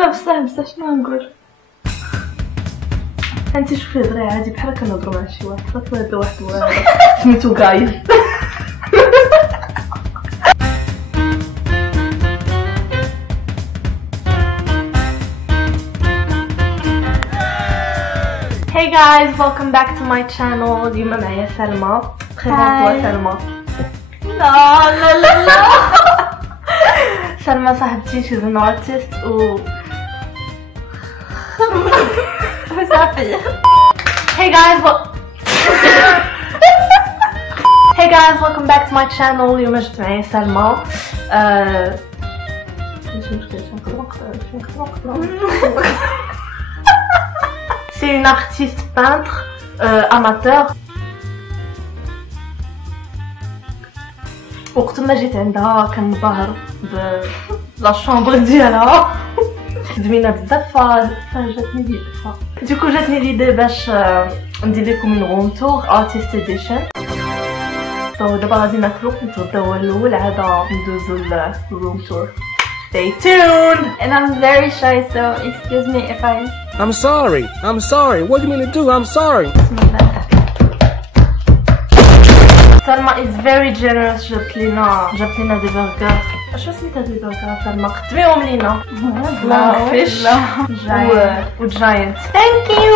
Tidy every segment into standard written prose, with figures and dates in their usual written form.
لا بصح شنو نقول. انت شوفي هضري عادي بحال كنهضروا مع شي واحد. فات هذا واحد سميتو غايز. Hey guys, welcome back to my channel. اليوم معايا سلمى. بريزونطوا سلمى. لا لا لا لا. سلمى صاحبتي she's an artist و صافي. Hey guys, welcome back to my channel. اليوم جبت معايا سلمى. ماشي مشكل C'est une artiste peintre amateur. وقت ما جيت عندها كنبهر لا شامبر ديالها خدمينا بزاف فجاتني ليدي دوكو جاتني ليدي باش ندير لكم اون روم تور ارتست اديشن. دابا غادي ناكلو نتغداو الاول عاد ندوزو الروم تور. Stay tuned. And I'm very shy, so excuse me if I'm sorry. What do you mean to do? I'm sorry. Salma is very generous. جابت لينا دي برجر. شنو سميت هاد لي برجر سلمى؟ قدميهم لينا. لا فيش و جاينت. Thank you.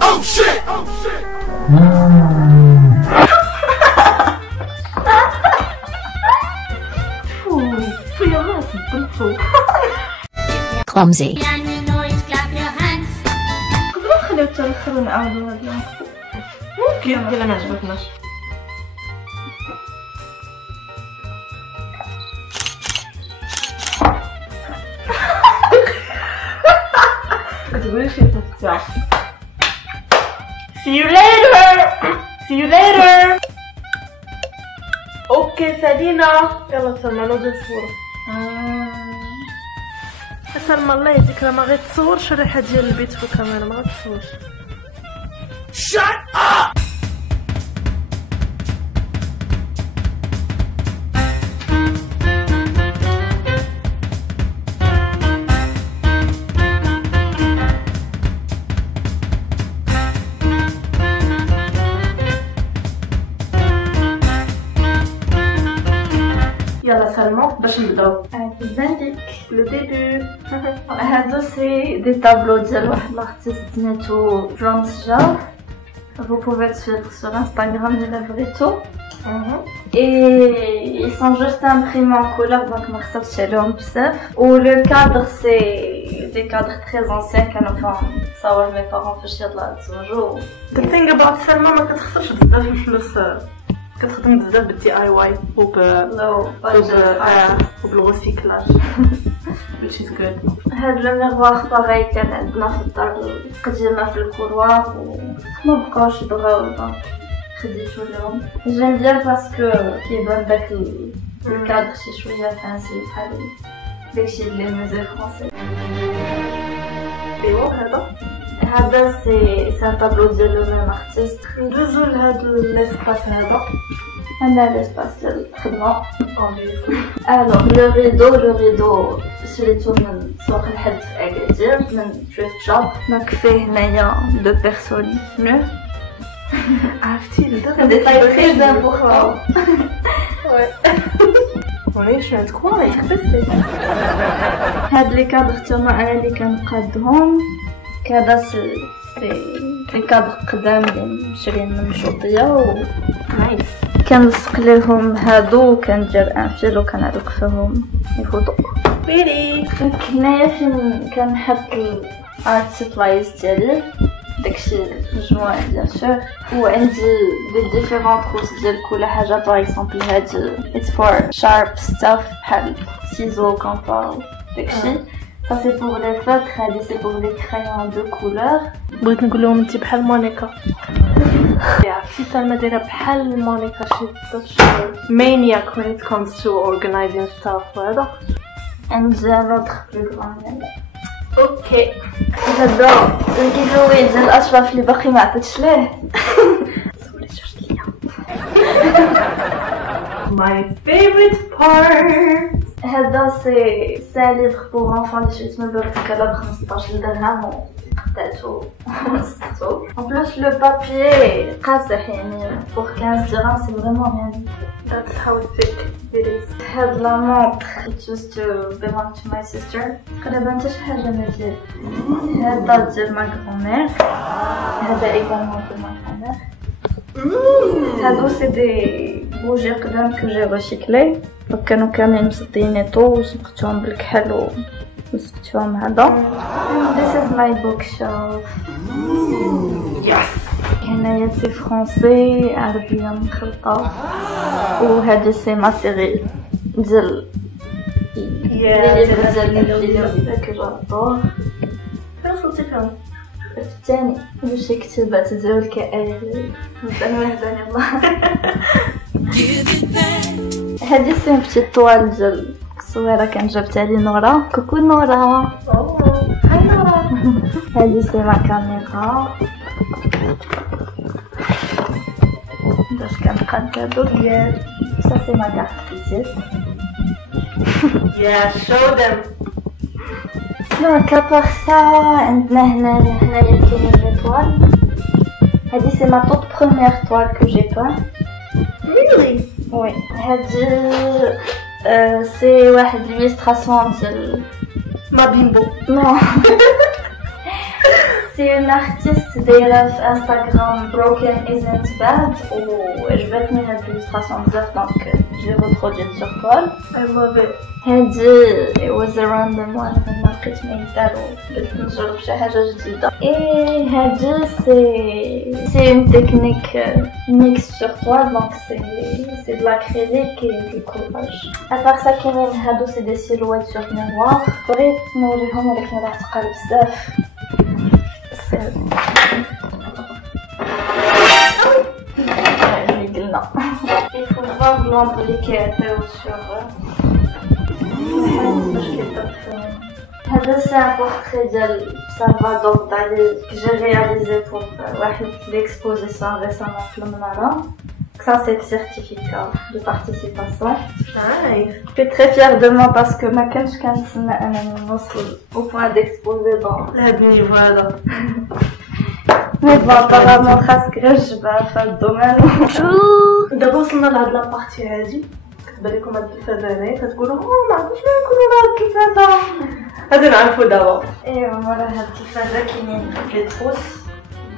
Oh shit. Clumsy. نقدروا نخليو حتى الاخر ونعاودو هاد ممكن الا ما عجبتناش. كتقولي شي تاع See you later. اوكي سالينا. يلا سلمى نوضو نصورو. سلمى الله يهديك راه ما غيتصورش الريحه ديال البيت في الكاميرا ما غتصورش. Shut up. يلا سلمى باش نبداو. le début. هادو سي دي طابلو ديال واحد الارتيست سميتو درامز جار. Vous pouvez le suivre sur Instagram de la Vrito. Et ils sont juste imprimés en couleur, donc ما خسرتش عليهم بزاف. و le cadre c'est des cadres très anciens كانوا فيهم صور mes parents فاش يلاه تزوجوا. The thing about سلمى ما كتخسرش بزاف الفلوس. كتخدم بزاف بالدي اي واي وبالغوسيكلاج which is good. هاد لو ميغوار باغي كان عندنا في الدار قديمه في الكوروار وما بقاوش يبغاو دونك خديتو لهم. جيم بيان باسكو كيبان داك الكادر شي شويه فانسي بحال داكشي لي ميوزي فرونسي. ايوا هذا سي ان طابلو ديال لو ميم ارتيست. ندوزو لهاد ليسباس هذا. انا ليسباس ديال الخدمه. الوغ لو ريدو شريتو من سوق الحد في اكادير من ثريفت شوب. دونك فيه هنايا دو بيرسون نو. عرفتي دابا ديتاي تري امبورطون. وي شنو تكون تكبسي. هاد لي كادر تما انا اللي كنقادهم. كذا سي لي كادر قدام اللي مشريين من شوطيه و نايس. كنلصق ليهم هادو وكندير ان فيل وكنعلق فيهم يفوتو. ويلي هنايا فين كنحط الارت سبلايز ديالي داكشي مجموعه بيان سور. وعندي دي ديفيرونت روز ديال كل حاجه. باغ اكزومبل هاد اتس فور شارب ستاف بحال سيزو كامبا داكشي. Ça c'est pour les feutres, هادي c'est pour les crayons de couleur. بغيت نقول لهم انت بحال مونيكا. عرفتي سلمى دايره بحال مونيكا. شي maniac when it comes to organizing stuff وهذا. And un autre plus grand. اوكي هذا الكيفوي ديال اشرف اللي باقي ما عطيتش ليه. سولي جوج ليا. My favorite part. هذا سي ليفر بور انفون اللي شريت من باب كلا ب 15 درهم وقطعتو ومسحتو. En plus le papier قاصح يعني pour 15 dirhams c'est vraiment bien. That's how it is. هاد لا مونطر it used to belong to my sister. تقريبا حتى شي حاجة ما ديال. هذا ديال ما غرامير. هذا également ديال ما غرامير. هادو سي دي بوجي قدام كو جي ريسيكلي. كانوا كاملين مسطينيطو وسبقتهم بالكحل وسبقتهم هذا. This is my bookshelf. Yes. هنايا سي فرونسي عربية مخلطة وهذا سي ما سيري ديال ديال كو جادور. فين وصلتي فيهم؟ الثاني باش كتبات ديال الكآب مزيان وهداني الله. هذه سي بتي طوال ديال الصويره كان جبتها لي نورا. كوكو نورا. هاي نورا. هذه سي ما كاميرا باش كنبقى كادو ديال سا سي ما كارت فيزيت. Yeah, show them. دونك ابار سا عندنا هنايا كاينين لي طوال. هذه سي ما توت بروميير طوال كو جي بان. Really? وي هادي سي واحد ليستراسيون ديال ما بيمبو. نو سي اون ارتيست دايره في انستغرام broken isn't bad وعجبتني هاد ليستراسيون بزاف دونك جي ريبرودويت سور طوال. I love it. هادي it was a random one ما لقيت ما يدارو قلت نجرب شي حاجه جديده. اي هادي سي اون تكنيك ميكس سور طوال دونك سي دو لاكريليك اي دو كولاج. ابار سا كاينين هادو سي دي سيلوات سور ميغوار. بغيت نوريهم ولكن راح تقال بزاف. اللي قلنا il faut voir l'ombre اللي كيعطيو سور هذا سي ان بورتري ديال سالفادور دالي كي رياليزي بور واحد ليكسبوزيسيون ريسامون في المناره. Ça c'est le certificat de participation. Nice. Je suis très fière de moi parce que ma كانش كنتسنى انني نوصل au point d'exposer dans هاد النيفو هذا. مي بون apparemment خاصك غير الجبع في هاد الدومين. دابا وصلنا لهاد لابارتي هادي كتبان لكم هاد التلفازانات كتقولوا ما عرفتش فين يكونوا هاد التلفازه. غادي نعرفوا دابا. ايوا مورا هاد التلفازه كاينين لي تروس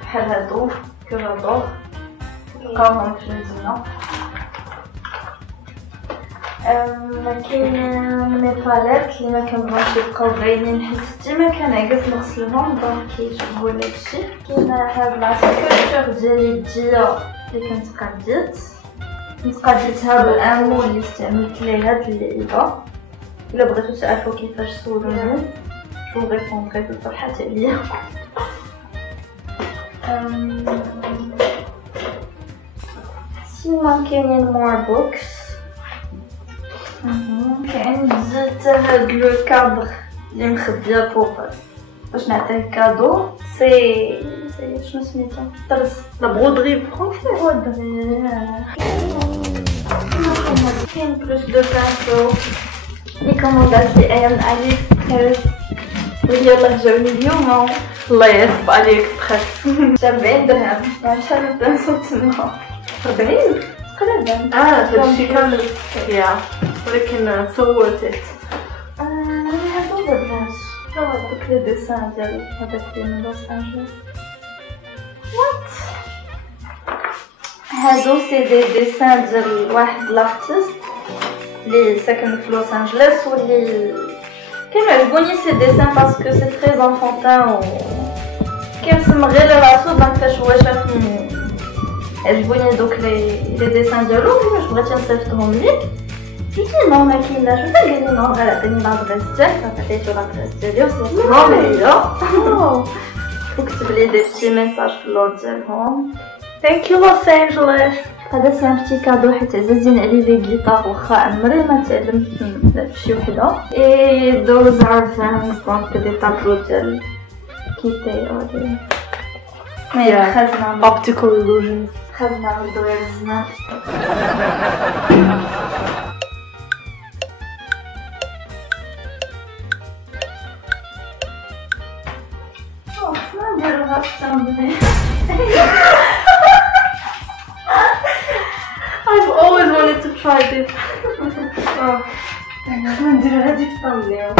بحال هادو كو جادور نلقاوهم في الجنة. كاين لي باليت لي ما كنبغيوش يبقاو باينين حيت ديما كنعكس نغسلهم دونك كيشبهوا داكشي. كاين هاد لا سكولبتور ديال يديا اللي كنت قاديتها بالامو اللي استعملت ليها هاد اللعيبه. الا بغيتو تعرفوا كيفاش صوروني جو ريبوندري بالفرحه عليا. سيما كاينين مور بوكس. كاين زدت هاد لو كادر اللي مخبيه فوق باش نعطيه كادو. سي شنو سميتو درس لا برودري فرونسي. برودري. كاين بلوس دو بانسو لي كوموندات لي ايام علي اكسبريس واللي يلاه جاوني اليوم. الله يعصب عليك اكسبريس. 70 درهم. شحال البانسو تما 40 تقريبا. هادشي كامل يا ولكن صورتت. هادو بلاش. شنو هادوك لي ديسان ديال هداك من لوس انجلوس. وات هادو سي دي ديسان ديال واحد لارتيست اللي ساكن في لوس انجلوس واللي كيعجبوني سي ديسان باسكو سي تري انفونتان و كيرسم غير راسو دونك فاش هو شافني عجبوني دوك لي ديسان ديالو واش بغيتي نصيفطهم ليك. قلت له نو ما كاينلاش وحده قال لي نو غير عطيني لادريس ديالك. عطيتو لادريس ديالي وصيفطهم ليا وكتب لي دي بتي ميساج في اللور ديالهم. ثانك يو لوس انجلوس. هذا سي ان بتي كادو حيت عزازين عليه لي غيتار واخا عمري ما تعلمت بشي وحده. اي دوز ار فانز دونك دي طابلو ديال كيتي او دي مي خزنه اوبتيكال illusions. خلينا نعملو غير الزمان. ما نديروها التمرين. I've always wanted to try this. ما نديرو هاديك الطاولة.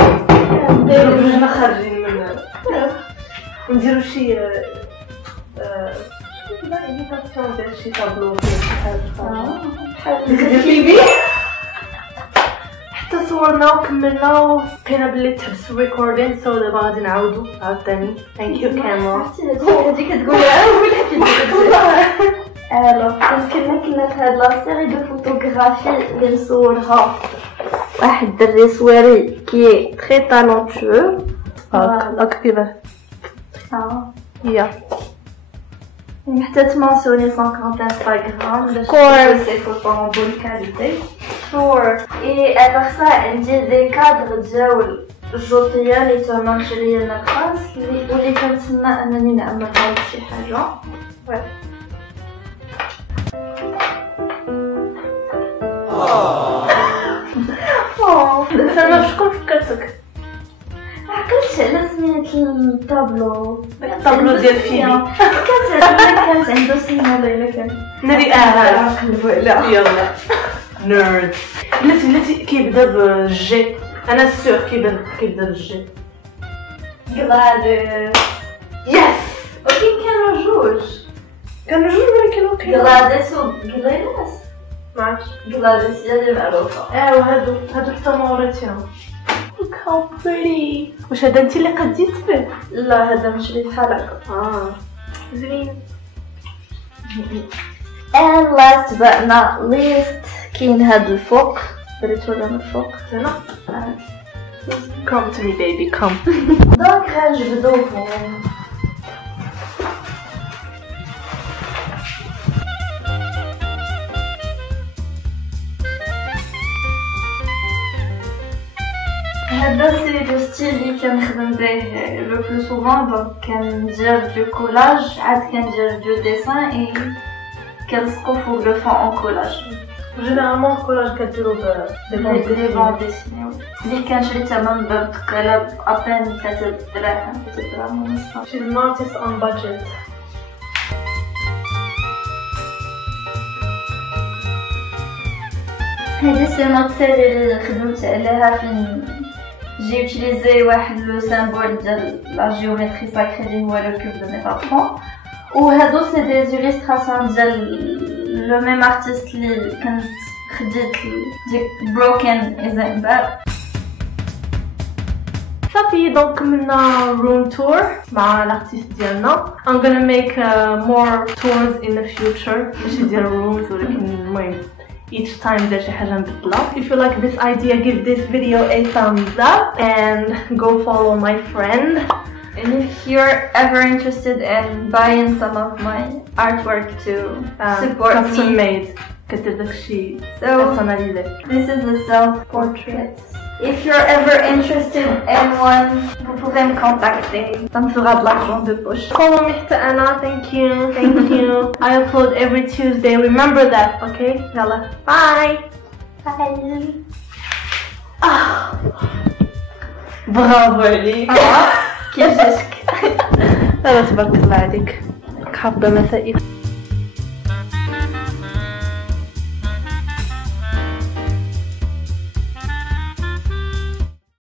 نديرو خارجين منها. نديرو شي ندير شي طابلو فيه حتى صورنا وكملنا وكاينه بلي تحبس الريكوردين سو دابا غادي نعاودو عاوتاني. ثانك يو كاميرا. هذيك تقولها ولا كي الوغ كنا في هاد لا سيري دو فوتوغرافي اللي نصورها واحد الدري سواري كي تري تالونتو. كيفاه هي حتى تمونسيوني سون كونت انستغرام باش course. سي فوتو en bonne qualité. Sure. Et à part ça, عندي دي كادر ديال الجوطيه اللي تمنش ليا النقاص اللي كنتسنى انني نعملها شي حاجه. سلمى شكون فكرتك؟ عقلت على سميت الطابلو الطابلو ديال فيبي كانت عنده سميه ليلى كان ناري لا يلا نيرد. بلاتي كيبدا بالجي. انا سور كيبدا بالجي. غلاديس. يس ولكن كانوا جوج ولا كانوا غلاديس وغليناس. معرفتش. غلاديس هي اللي معروفه. وهادو حتى ما وريتيهم. Look how pretty. واش هذا انت اللي قديت به؟ لا هذا مش اللي بحال هكا. زوين. and last but not least كاين هاد الفوق. دريتو لنا الفوق هنا. Come to me baby come. دونك غنجبدوهم. هذا سي لو ستيل اللي كنخدم به لو بلو سوفون. دونك كندير دو كولاج عاد كندير دو ديسان اي كنلصقو فوق لو فون اون كولاج. جينيرالمون الكولاج كديرو لي بون ديسيني اللي كنشري تمن بقلب ابان 3 دراهم 3 دراهم ونص. She's an artist on budget. هذه سي نوت سيري اللي خدمت عليها فين جي اوتيليزي واحد لو سامبول ديال لا جيومتري ساكري اللي هو لو كوب دو مي باترون. وهادو سي دي زيليستراسيون ديال لو ميم ارتيست اللي كنت خديت ديك بروكن ايزنبرغ. صافي دونك كملنا روم تور مع الارتيست ديالنا. I'm gonna make more tours in the future باش ندير rooms ولكن المهم each time دير شي حاجه نبدلها. If you like this idea give this video a thumbs up and go follow my friend. And if you're ever interested in buying some of my artwork to support custom me, made كدير داكشي so personnalisé. this is a self-portrait. If you're ever interested in one, vous pouvez me contacter. Ça me fera de l'argent de poche. Follow me حتى أنا. Thank you. I upload every Tuesday. Remember that, okay? يلا bye. Bye. برافو عليك. كيف جاتك؟ لا تبارك الله عليك. حافظة مسائل.